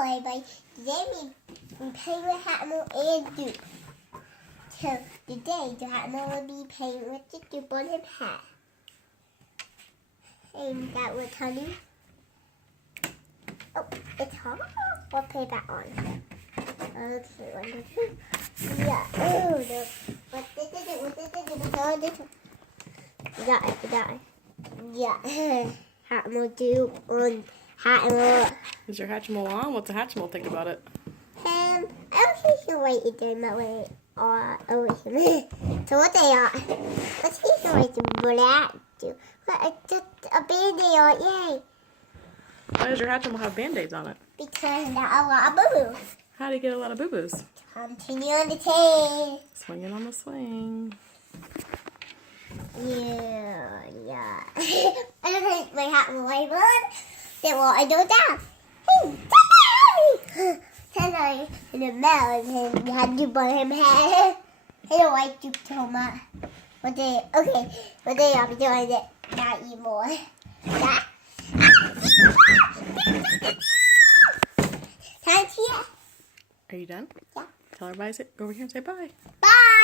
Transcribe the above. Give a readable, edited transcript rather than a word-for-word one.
everybody. Today we playing with Hatchimal and Dupe. So today the Hatchimal will be playing with the Dupe on his hat. And that was honey. Oh, it's hot. We'll play that on. Okay, 1, 2, 3. Yeah. Oh, no. What did it? Yeah. Hatchimal Dupe on Hatchimal. Is your Hatchimal on? What's the Hatchimal think about it? I don't think he'll wait to do my way over here. So what they are? Let's see if he'll wait to black do. Just a band-aid on, yay! Why does your Hatchimal have band-aids on it? Because there are a lot of boo-boos. How do you get a lot of boo-boos? Continue on the tape. Swinging on the swing. Yeah. I don't think my hat will wipe on. Then what I do that? Hey, Tonight in the mountain, and had to burn him head. Hey, the white Duke told me. One day I'll be doing it. Not anymore. That. Are you done? Yeah. Tell everybody, go over here and say bye. Bye.